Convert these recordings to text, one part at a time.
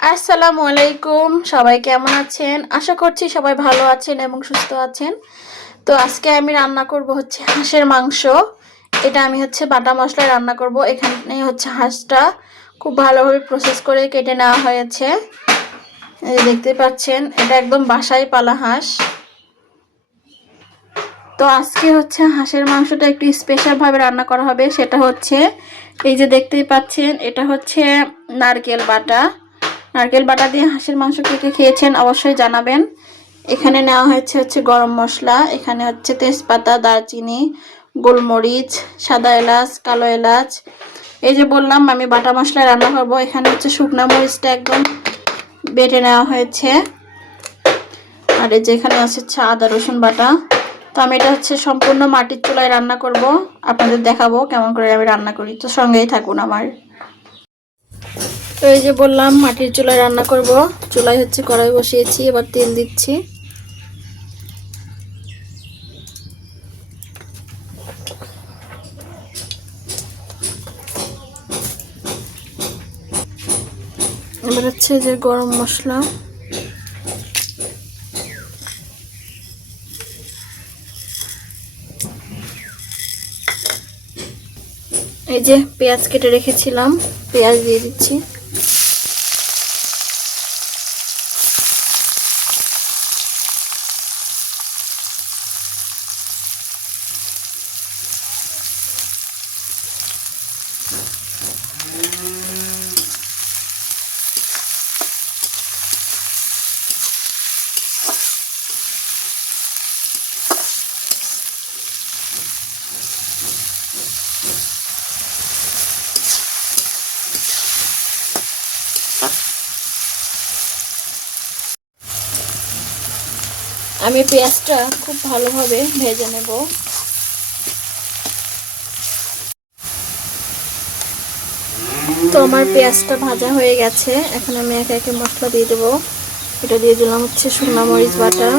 আসসালামু আলাইকুম, সবাই কেমন আছেন? আশা করছি সবাই ভালো আছেন এবং সুস্থ আছেন। তো আজকে আমি রান্না করব হচ্ছে হাঁসের মাংস। এটা আমি হচ্ছে বাটা মশলায় রান্না করব। এখানে হচ্ছে হাঁসটা খুব ভালোভাবে প্রসেস করে কেটে নেওয়া হয়েছে। এই যে দেখতে পাচ্ছেন, এটা একদম বাসায় পালা হাঁস। তো আজকে হচ্ছে হাঁসের মাংসটা একটু স্পেশালভাবে রান্না করা হবে। সেটা হচ্ছে এই যে দেখতেই পাচ্ছেন, এটা হচ্ছে নারকেল বাটা। নারকেল বাটা দিয়ে হাঁসের মাংস কে কে খেয়েছেন অবশ্যই জানাবেন। এখানে নেওয়া হচ্ছে গরম মশলা, এখানে হচ্ছে তেজপাতা, দারচিনি, গোলমরিচ, সাদা এলাচ, কালো এলাচ। এই যে বললাম আমি বাটা মশলা রান্না করব। এখানে হচ্ছে শুকনো মরিচটা একদম বেটে নেওয়া হয়েছে। আর এই যে এখানে আছে আদা রসুন বাটা। তো আমি এটা হচ্ছে সম্পূর্ণ মাটির চুলায় রান্না করব। আপনাদের দেখাবো কেমন করে আমি রান্না করি, তো সঙ্গেই থাকুন আমার। তো এই যে বললাম মাটির চুলায় রান্না করব। চুলায় হচ্ছে কড়াই বসিয়েছি, এবার তেল দিচ্ছি। এবার হচ্ছে যে গরম মশলা, এই যে পেঁয়াজ কেটে রেখেছিলাম, পেঁয়াজ দিয়ে দিচ্ছি। আমি পেঁয়াজটা খুব ভালোভাবে ভেজে নেব। তো আমার পেঁয়াজটা ভাজা হয়ে গেছে, এখন আমি একে একে মশলা দিয়ে দেবো। এটা দিয়ে দিলাম হচ্ছে শুকনো মরিচ বাটা,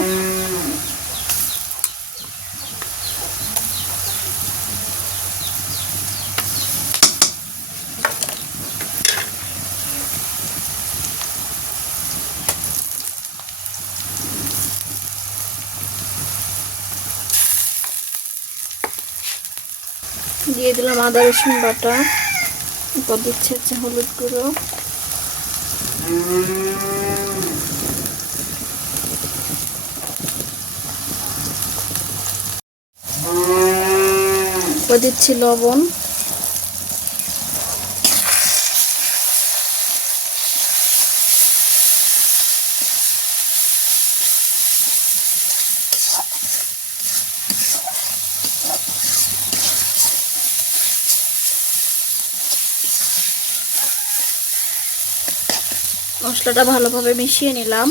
দিয়ে দিলাম আদা রসুন বাটা, এরপর দিচ্ছে হচ্ছে হলুদ গুঁড়ো, এরপর দিচ্ছি লবণ, মশলাটা ভালোভাবে মিশিয়ে নিলাম।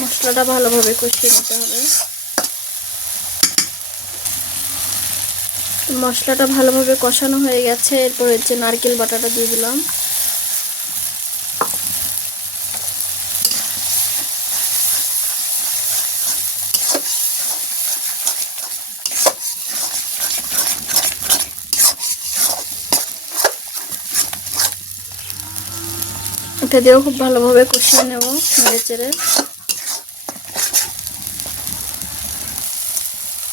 মশলাটা ভালোভাবে কষিয়ে নিতে হবে। মশলাটা ভালোভাবে কষানো হয়ে গেছে, এরপর হচ্ছে নারকেল বাটাটা দিয়ে দিলাম। এটা দিয়েও খুব ভালোভাবে কষিয়ে নেব নেড়ে চেড়ে।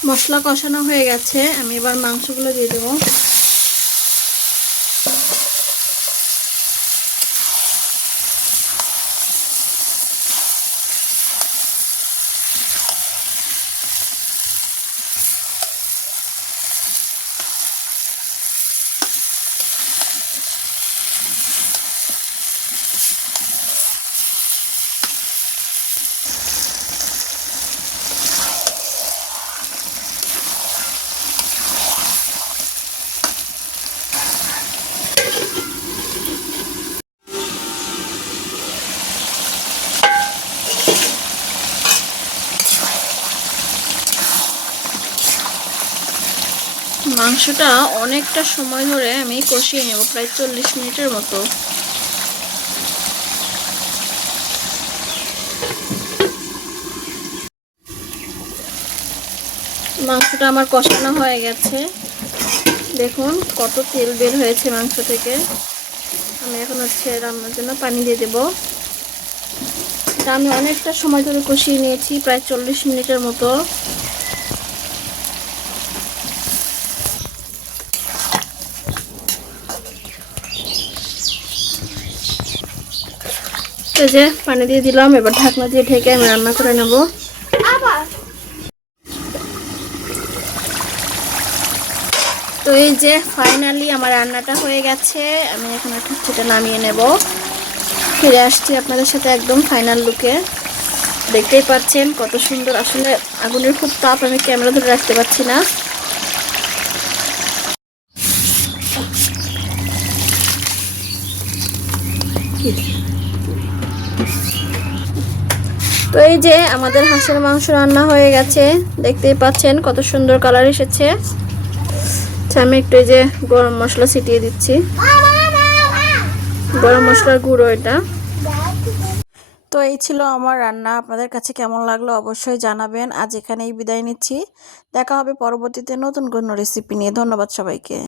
মশলা কষানো হয়ে গেছে, আমি এবার মাংসগুলো দিয়ে দেবো। মাংসটা অনেকটা সময় ধরে আমি কষিয়ে নেব, প্রায় 40 মিনিটের মতো। মাংসটা আমার কষানো হয়ে গেছে, দেখুন কত তেল বের হয়েছে মাংস থেকে। আমি এখন রান্নার জন্য পানি দিয়ে দেব। এটা আমি অনেকটা সময় ধরে কষিয়ে নিয়েছি, প্রায় 40 মিনিটের মতো। এই যে পানি দিয়ে দিলাম, এবার ঢাকনা দিয়ে ঢেকে আমি রান্না করে নেব। তো এই যে ফাইনালি আমার রান্নাটা হয়ে গেছে, আমি এখন সেটা নামিয়ে নেব। ফিরে আসছি আপনাদের সাথে একদম ফাইনাল লুকে। দেখতেই পাচ্ছেন কত সুন্দর, আসলে আগুনের খুব তাপ, আমি ক্যামেরা ধরে রাখতে পারছি না। তো এই যে আমাদের হাঁসের মাংস রান্না হয়ে গেছে, দেখতেই পাচ্ছেন কত সুন্দর কালার এসেছে। আমি একটু এই যে গরম মশলা ছিটিয়ে দিচ্ছি, গরম মশলার গুঁড়ো এটা। তো এই ছিল আমার রান্না, আপনাদের কাছে কেমন লাগলো অবশ্যই জানাবেন। আজ এখানেই বিদায় নিচ্ছি, দেখা হবে পরবর্তীতে নতুন কোনো রেসিপি নিয়ে। ধন্যবাদ সবাইকে।